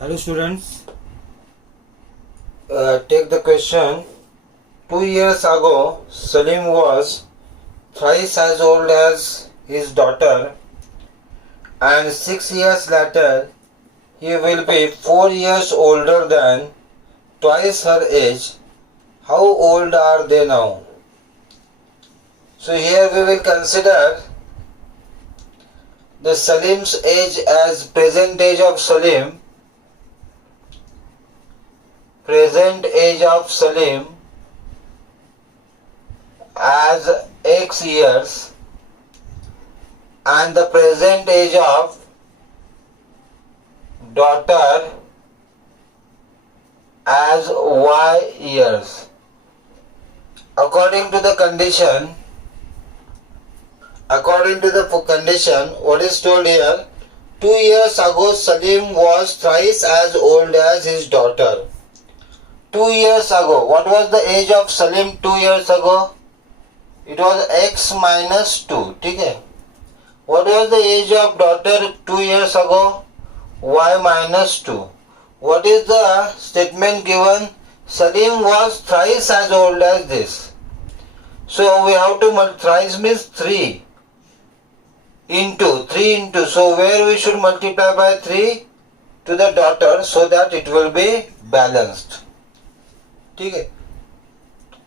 Hello students, take the question. 2 years ago, Salim was thrice as old as his daughter, and 6 years later, he will be 4 years older than twice her age. How old are they now? So here we will consider the Salim's age as present age of Salim. Present age of Salim as X years and the present age of daughter as Y years. According to the condition, what is told here, 2 years ago Salim was thrice as old as his daughter. 2 years ago, what was the age of Salim 2 years ago? It was X minus 2. Okay? What was the age of daughter 2 years ago? Y minus 2. What is the statement given? Salim was thrice as old as this. So we have to thrice means 3 into. So where we should multiply by 3 to the daughter so that it will be balanced. Okay.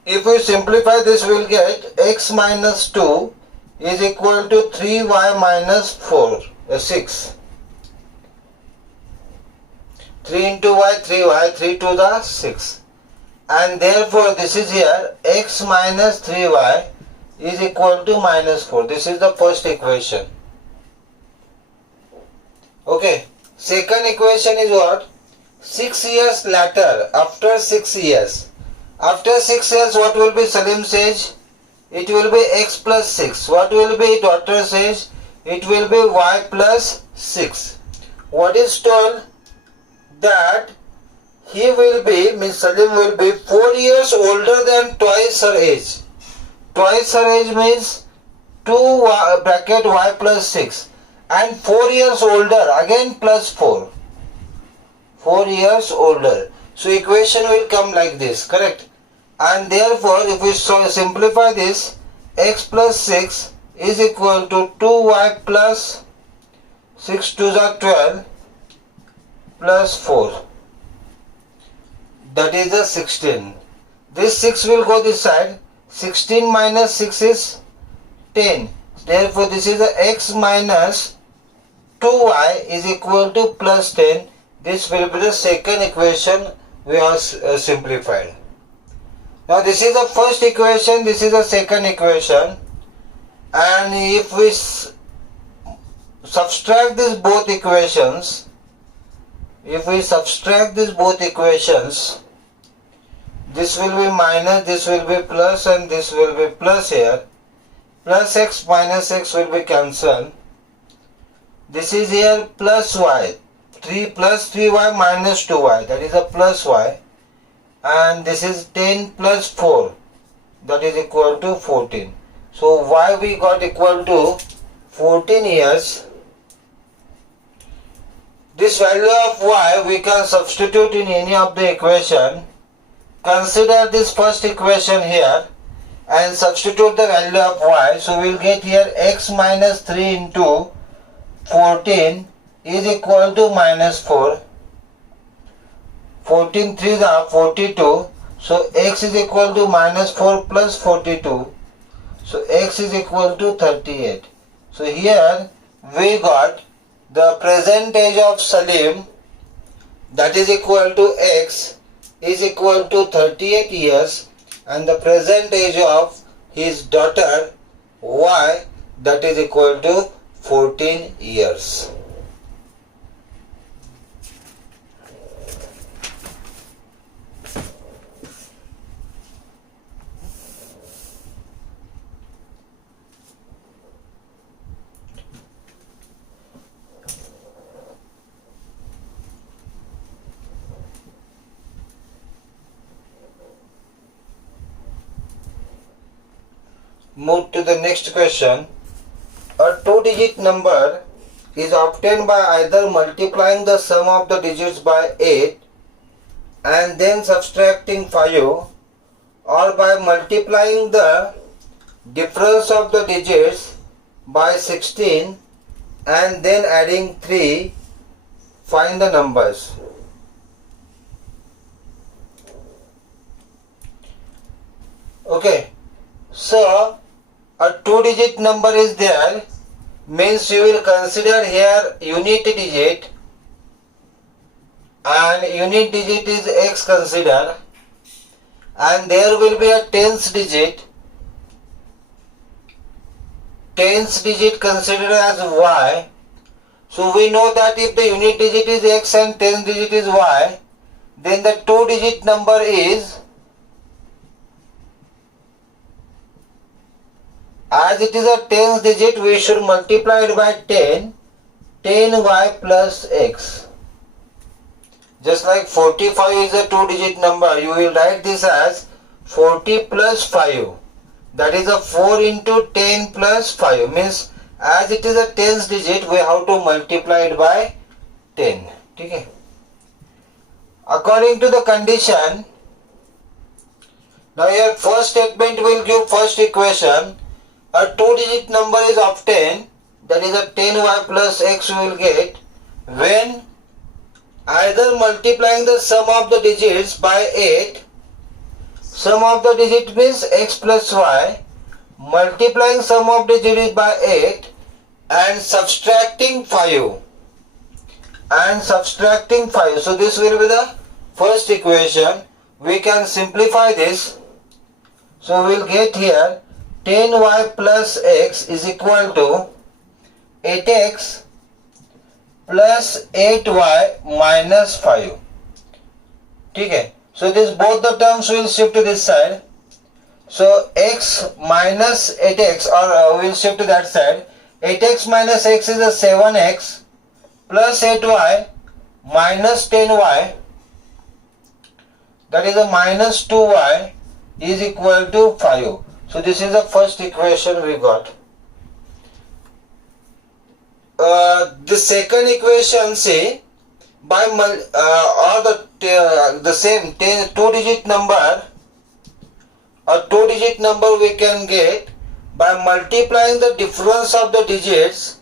If we simplify this, we will get x minus 2 is equal to 3y minus 6. 3 into y, 3y, 3 to the 6. And therefore this is here x minus 3y is equal to minus 4. This is the first equation. Okay. Second equation is what? 6 years later, after 6 years. After 6 years, what will be Salim's age? It will be x plus 6. What will be daughter's age? It will be y plus 6. What is told? That he will be, means Salim will be 4 years older than twice her age. Twice her age means 2 bracket y plus 6. And 4 years older, again plus 4. 4 years older. So equation will come like this, correct? And therefore if we simplify this, x plus 6 is equal to 2y plus 6 to the 12 plus 4. That is the 16. This 6 will go this side. 16 minus 6 is 10. Therefore this is the x minus 2y is equal to plus 10. This will be the second equation we have simplified. Now this is the first equation, this is the second equation, and if we subtract these both equations, this will be minus, this will be plus, and this will be plus here. Plus x minus x will be cancelled. This is here plus y. 3 plus 3y minus 2y, that is a plus y, and this is 10 plus 4, that is equal to 14. So y we got equal to 14 years. This value of y we can substitute in any of the equation. Consider this first equation here and substitute the value of y. So we will get here x minus 3 into 14 is equal to minus 4. 14 3s are 42. So x is equal to minus 4 plus 42. So x is equal to 38. So here we got the present age of Salim, that is equal to x is equal to 38 years, and the present age of his daughter y, that is equal to 14 years. Move to the next question. A 2-digit number is obtained by either multiplying the sum of the digits by 8 and then subtracting 5, or by multiplying the difference of the digits by 16 and then adding 3. Find the numbers. Okay, so a 2-digit number is there, means you will consider here unit digit, and unit digit is x consider, and there will be a tens digit. Tens digit considered as y. So we know that if the unit digit is x and tens digit is y, then the 2-digit number is, as it is a tens digit, we should multiply it by 10, 10y plus x. Just like 45 is a 2-digit number, you will write this as 40 plus 5. That is a 4 into 10 plus 5. Means as it is a tens digit, we have to multiply it by 10. Okay. According to the condition, now here first statement will give first equation. A 2-digit number is obtained, that is a 10y plus x we will get when either multiplying the sum of the digits by 8, sum of the digit means x plus y, multiplying sum of the digit by 8 and subtracting 5. So this will be the first equation. We can simplify this. So we will get here 10y plus x is equal to 8x plus 8y minus 5. Okay. So this both the terms will shift to this side. So x minus 8x, or we will shift to that side. 8x minus x is a 7x plus 8y minus 10y, that is a minus 2y, is equal to 5. So this is the first equation we got. The second equation, say by the same 2-digit number, a 2-digit number we can get by multiplying the difference of the digits,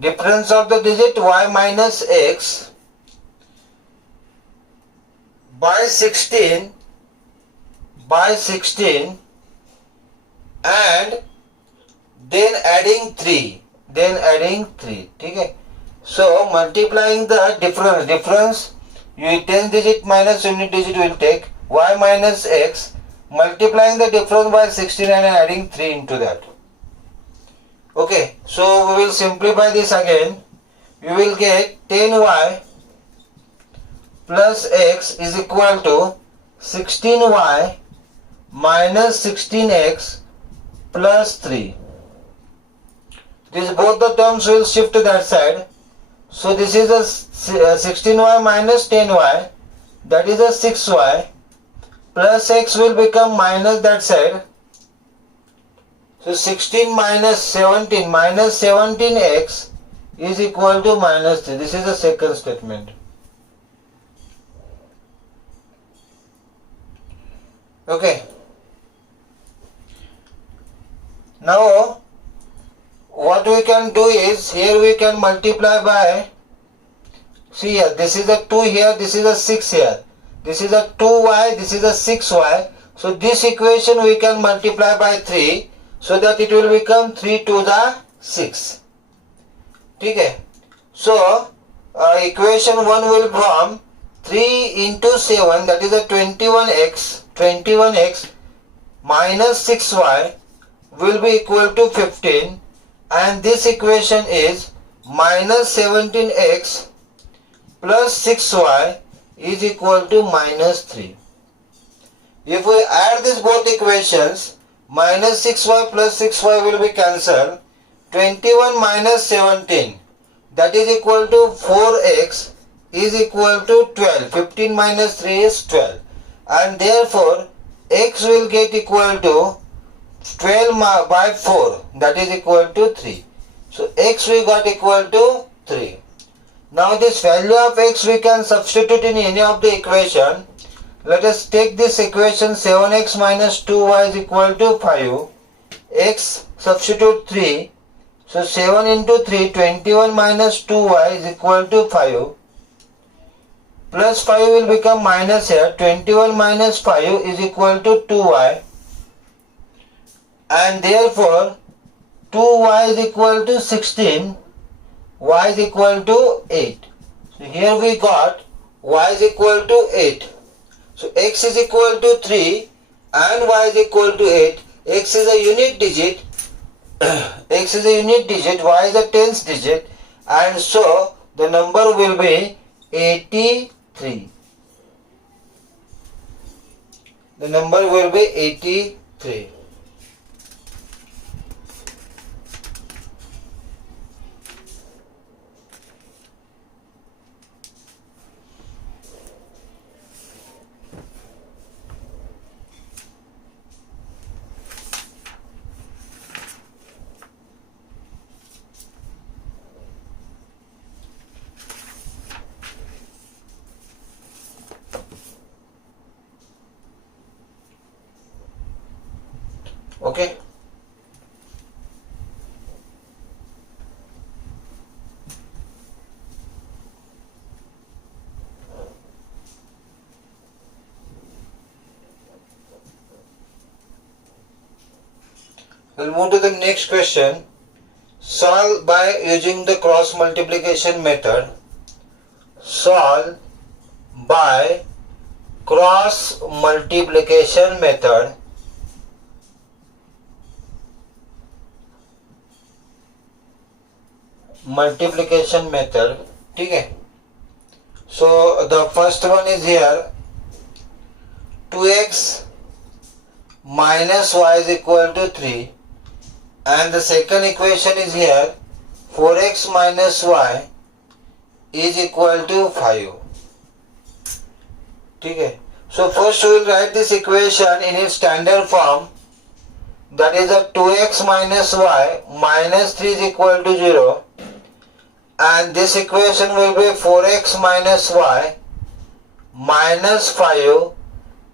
difference of the digit y minus x by 16 and then adding 3. Okay. So multiplying the difference, you 10 digit minus unit digit will take y minus x, multiplying the difference by 16 and adding 3 into that. Okay, so we will simplify this again. We will get 10y plus x is equal to 16y minus 16x plus 3. These both the terms will shift to that side. So this is a 16y minus 10y, that is a 6y, plus x will become minus that side. So 16 minus 17x is equal to minus 3. This is the second statement. Okay. Now what we can do is, here we can multiply by, see here, this is a 2 here, this is a 6 here, this is a 2y, this is a 6y. So this equation we can multiply by 3, so that it will become 3 to the 6. Okay. So equation 1 will form 3 into 7, that is a 21x minus 6y will be equal to 15, and this equation is minus 17x plus 6y is equal to minus 3. If we add these both equations, minus 6y plus 6y will be cancelled. 21 minus 17, that is equal to 4x is equal to 12. 15 minus 3 is 12. And therefore, x will get equal to 12 by 4, that is equal to 3. So x we got equal to 3. Now this value of x we can substitute in any of the equation. Let us take this equation 7x minus 2y is equal to 5. X substitute 3. So 7 into 3, 21 minus 2y is equal to 5. Plus 5 will become minus here. 21 minus 5 is equal to 2y. And therefore 2y is equal to 16. Y is equal to 8. So here we got y is equal to 8. So x is equal to 3 and y is equal to 8. X is a unit digit. X is a unit digit, y is a tens digit, and so the number will be 83. The number will be 83. Okay. We'll move to the next question. Solve by using the cross multiplication method. Solve by cross multiplication method. Multiplication method. Okay. So the first one is here 2x minus y is equal to 3, and the second equation is here 4x minus y is equal to 5. Okay. So first we will write this equation in its standard form, that is a 2x minus y minus 3 is equal to 0, and this equation will be 4x minus y minus 5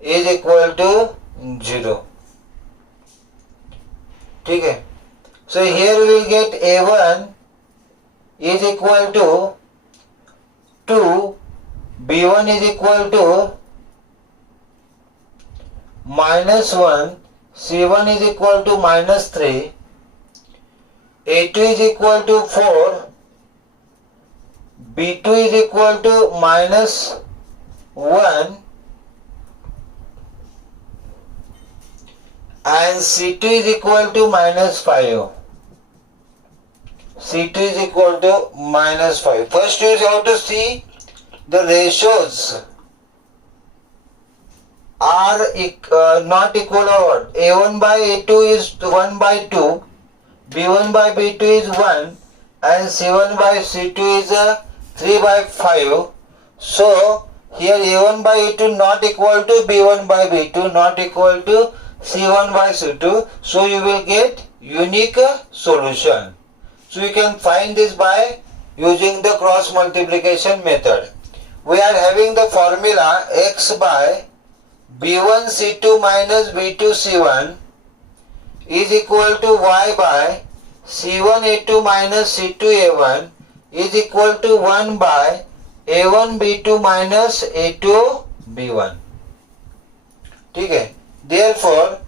is equal to 0. Okay. So here we will get a1 is equal to 2, b1 is equal to minus 1, c1 is equal to minus 3, a2 is equal to 4, b2 is equal to minus 1, and c2 is equal to minus 5. C2 is equal to minus 5. First you have to see the ratios are not equal or what. A1 by A2 is 1 by 2, B1 by B2 is 1, and C1 by C2 is 3 by 5. So here A1 by A2 not equal to B1 by B2, not equal to C1 by C2. So you will get unique solution. So you can find this by using the cross multiplication method. We are having the formula x by b1 c2 minus b2 c1 is equal to y by c1 a2 minus c2 a1 is equal to 1 by a1 b2 minus a2 b1. Okay. Therefore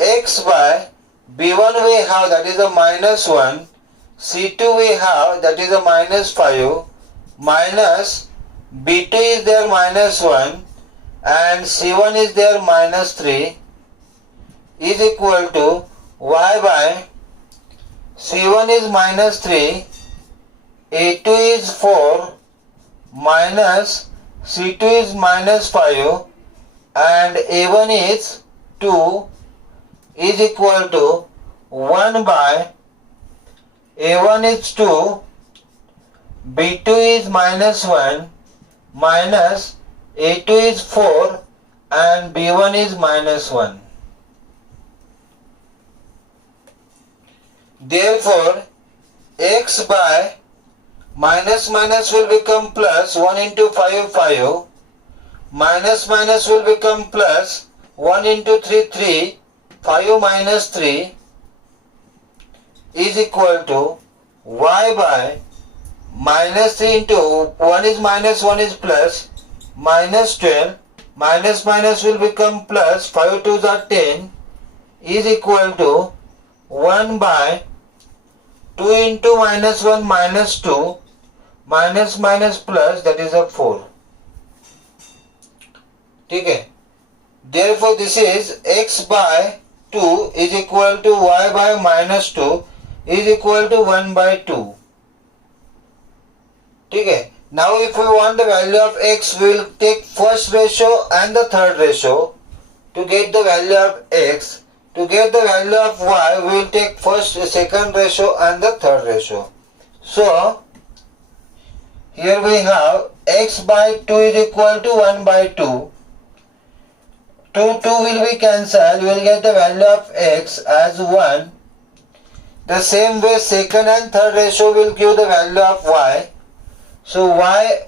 x by b1 we have, that is a minus 1, c2 we have, that is a minus 5, minus b2 is there minus 1, and c1 is there minus 3 is equal to y by c1 is minus 3, a2 is 4, minus c2 is minus 5, and a1 is 2 is equal to 1 by a1 is 2, b2 is minus 1, minus a2 is 4, and b1 is minus 1. Therefore, x by minus minus will become plus 1 into 5 5, minus minus will become plus 1 into 3 3, 5 minus 3 is equal to y by minus 3 into 1 is minus 1 is plus minus 12, minus minus will become plus 5 2s are 10 is equal to 1 by 2 into minus 1 minus 2 minus minus plus, that is a 4. Okay. Therefore this is x by 2 is equal to y by minus 2 is equal to 1 by 2. Okay. Now if we want the value of x, we will take first ratio and the third ratio to get the value of x. To get the value of y, we will take first, second ratio and the third ratio. So here we have x by 2 is equal to 1 by 2. 2 will be cancelled. We will get the value of x as 1. The same way second and third ratio will give the value of y. So y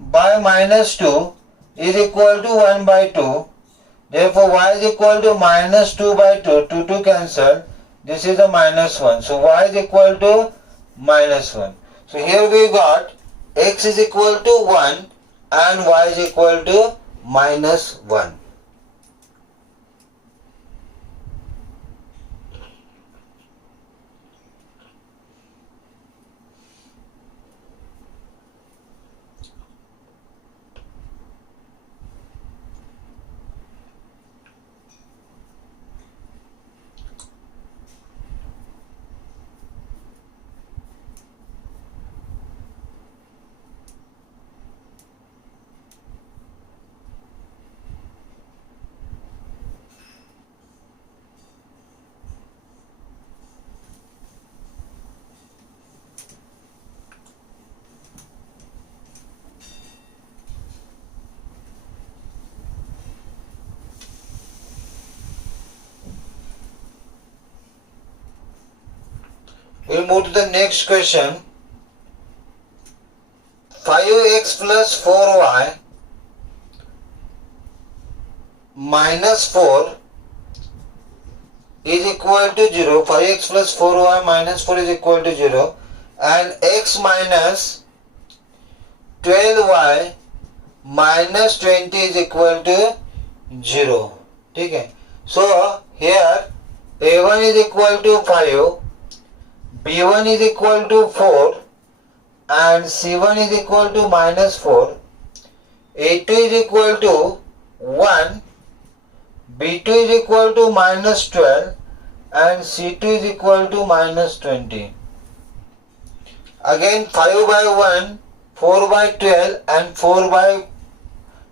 by minus 2 is equal to 1 by 2. Therefore y is equal to minus 2 by 2. 2 cancel. This is a minus 1. So y is equal to minus 1. So here we got x is equal to 1 and y is equal to minus 1. We'll move to the next question. 5x plus 4y minus 4 is equal to 0. 5x plus 4y minus 4 is equal to 0. And x minus 12y minus 20 is equal to 0. Okay. So here a1 is equal to 5, b1 is equal to 4 and c1 is equal to minus 4, a2 is equal to 1, b2 is equal to minus 12 and c2 is equal to minus 20. Again 5 by 1, 4 by 12 and 4 by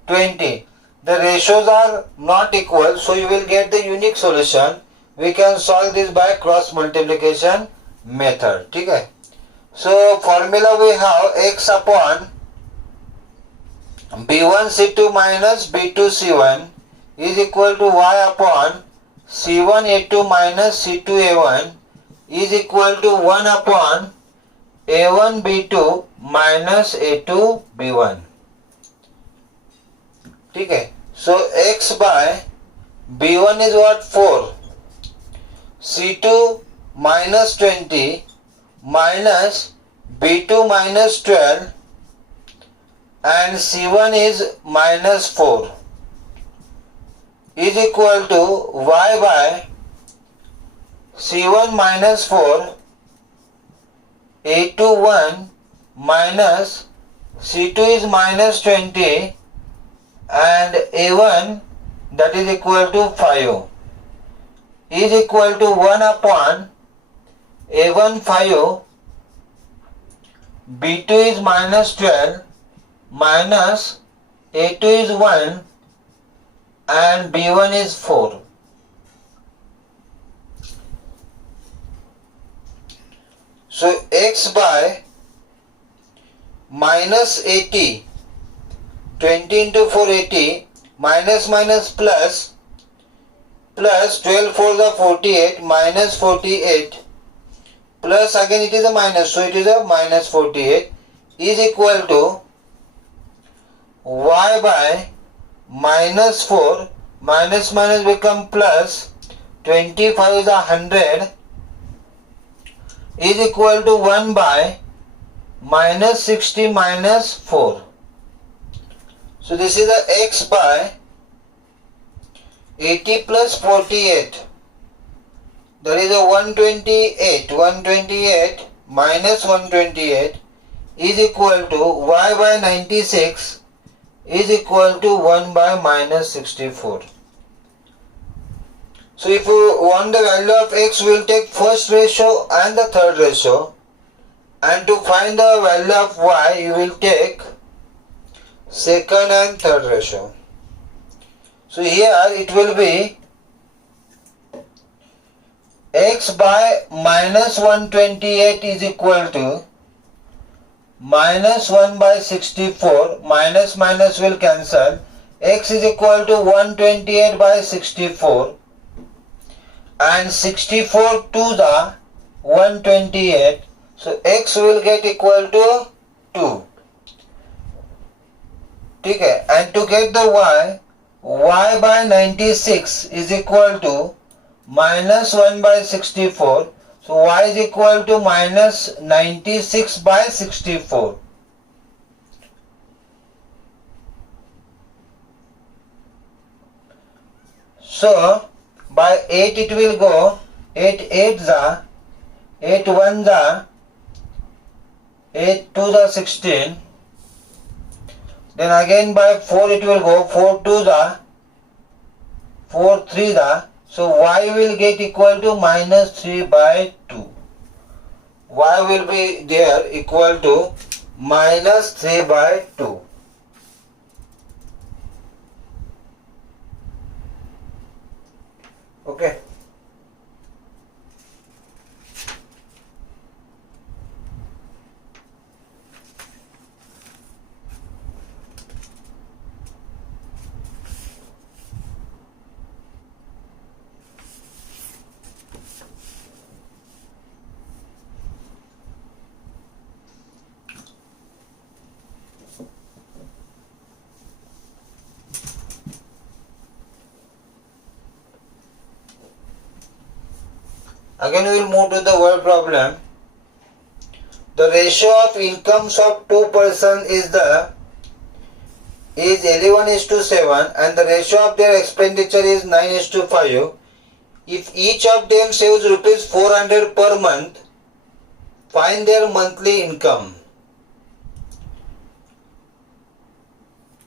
20. The ratios are not equal, so you will get the unique solution. We can solve this by cross multiplication method. Okay. So formula we have x upon b1 c2 minus b2 c1 is equal to y upon c1 a2 minus c2 a1 is equal to 1 upon a1 b2 minus a2 b1. Okay. So x by b1 is what? 4, c2 minus 20 minus b2 minus 12 and c1 is minus 4 is equal to y by c1 minus 4 a2 1 minus c2 is minus 20 and a1, that is equal to 5, is equal to 1 upon a1 5, b2 is minus 12 minus a2 is 1 and b1 is 4. So x by minus 80, 20 into 4 80, minus minus plus, plus 12 4 the 48, minus 48 plus again it is a minus, so it is a minus 48 is equal to y by minus 4, minus minus become plus, 25 is 100 is equal to 1 by minus 60 minus 4. So this is the x by 80 plus 48, that is a 128. 128 minus 128 is equal to y by 96 is equal to 1 by minus 64. So if you want the value of x, we will take first ratio and the third ratio, and to find the value of y, you will take second and third ratio. So here it will be x by minus 128 is equal to minus 1 by 64, minus minus will cancel, x is equal to 128 by 64, and 64 to the 128, so x will get equal to 2. Okay, and to get the y by 96 is equal to minus 1 by 64, so y is equal to minus 96 by 64. So by 8 it will go, 8 8 the, 8 1 the, 8 2 the 16. Then again by 4 it will go, 4 2 the, 4 3 the. So y will get equal to minus 3 by 2. Y will be there equal to minus 3 by 2. Okay. Again we will move to the word problem. The ratio of incomes of two persons is 11:7, and the ratio of their expenditure is 9:5. If each of them saves rupees 400 per month, find their monthly income.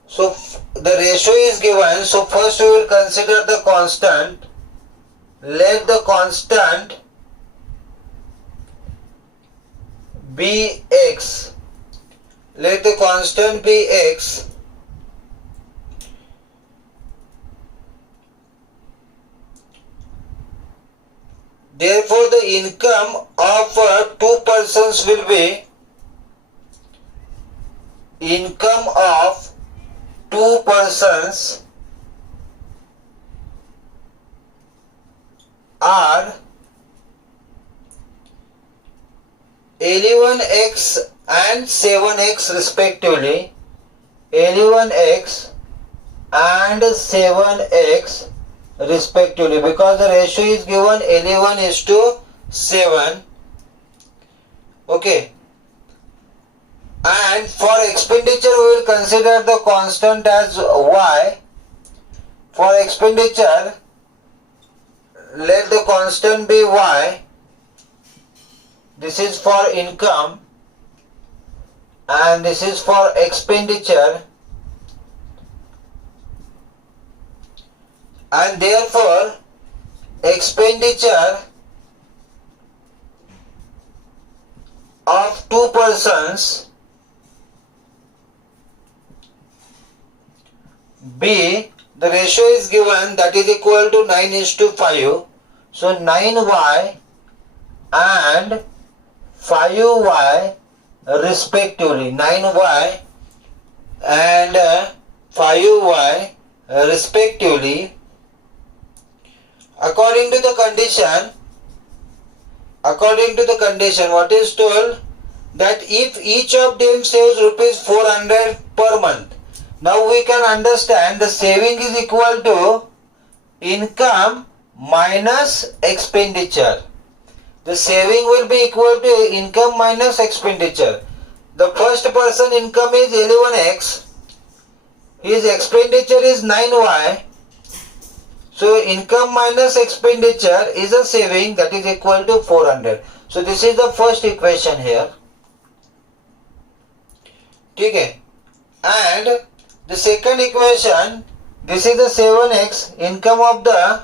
So the ratio is given, so first we will consider the constant. Let the constant be x. Let the constant be x. Therefore, the income of two persons will be income of two persons are 11x and 7x respectively. 11x and 7x respectively, because the ratio is given 11:7. Okay. And for expenditure we will consider the constant as y. For expenditure, let the constant be y. This is for income and this is for expenditure, and therefore expenditure of two persons B, the ratio is given, that is equal to 9:5. So 9y and 5y respectively. 9y and 5y respectively. According to the condition, according to the condition, what is told that if each of them saves rupees 400 per month. Now we can understand the saving is equal to income minus expenditure. The saving will be equal to income minus expenditure. The first person income is 11x. His expenditure is 9y. So income minus expenditure is a saving, that is equal to 400. So this is the first equation here. Okay. And the second equation, this is the 7x, income of the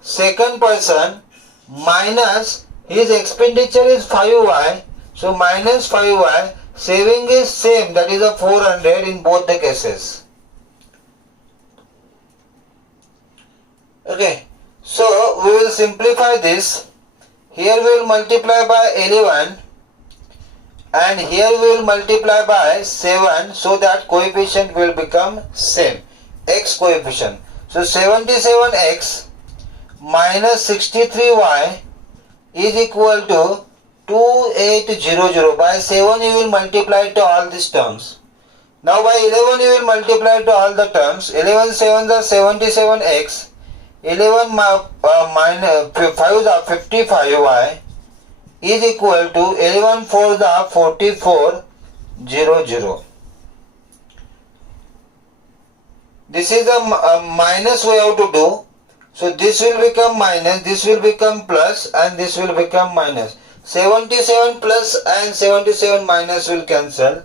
second person, minus his expenditure is 5y. So minus 5y, saving is same, that is a 400 in both the cases. Okay, so we will simplify this. Here we will multiply by 11 and here we will multiply by 7, so that coefficient will become same, x coefficient. So 77x minus 63y is equal to 2800. By 7 you will multiply to all these terms. Now by 11 you will multiply to all the terms. 11 7s are 77x. 11 minus 5 are 55y is equal to 11 4s are 4400. This is a minus we have to do. So this will become minus, this will become plus, and this will become minus. 77 plus and 77 minus will cancel.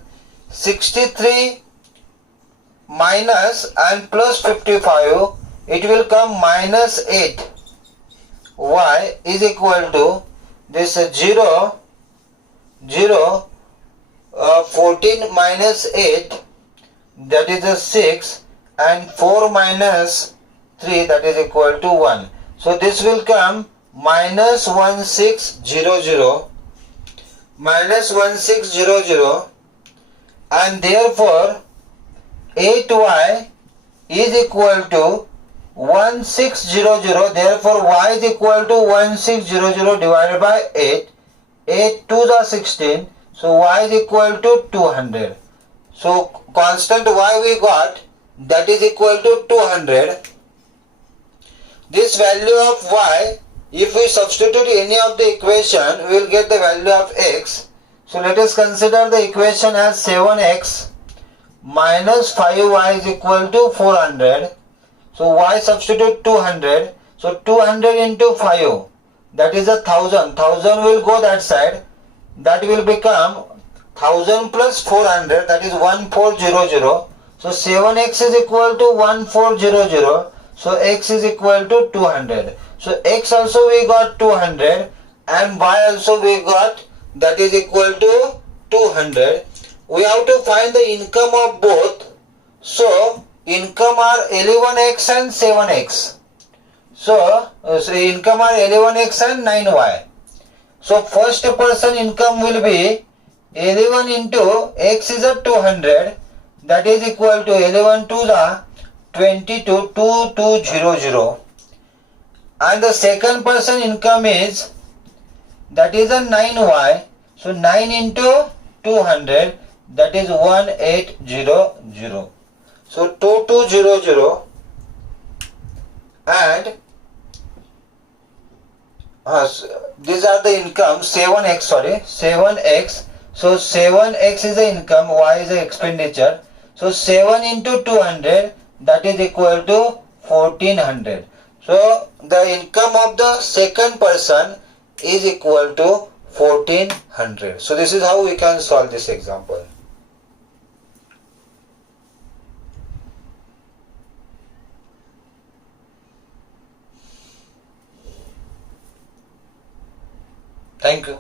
63 minus and plus 55, it will come minus 8. Y is equal to this 0, 14 minus 8, that is a 6, and 4 minus 3, that is equal to 1. So this will come minus 1600, minus 1600, and therefore 8y is equal to 1600. Therefore y is equal to 1600 divided by 8. 8 2s are 16. So y is equal to 200. So constant y we got, that is equal to 200. This value of y, if we substitute any of the equation, we will get the value of x. So let us consider the equation as 7x minus 5y is equal to 400. So y substitute 200. So 200 into 5, that is 1000. 1000 will go that side. That will become 1000 plus 400, that is 1400. So 7x is equal to 1400. So x is equal to 200. So x also we got 200 and y also we got, that is equal to 200. We have to find the income of both. So income are 11x and 7x. So income are 11x and 9y. So first person income will be 11 into x is a 200, that is equal to 11 to the 22,2200. And the second person income is, that is a 9y. So 9 into 200, that is 1800. So 2200 and these are the income. 7x. So 7x is the income, y is the expenditure. So 7 into 200, that is equal to 1400. So the income of the second person is equal to 1400. So this is how we can solve this example. Thank you.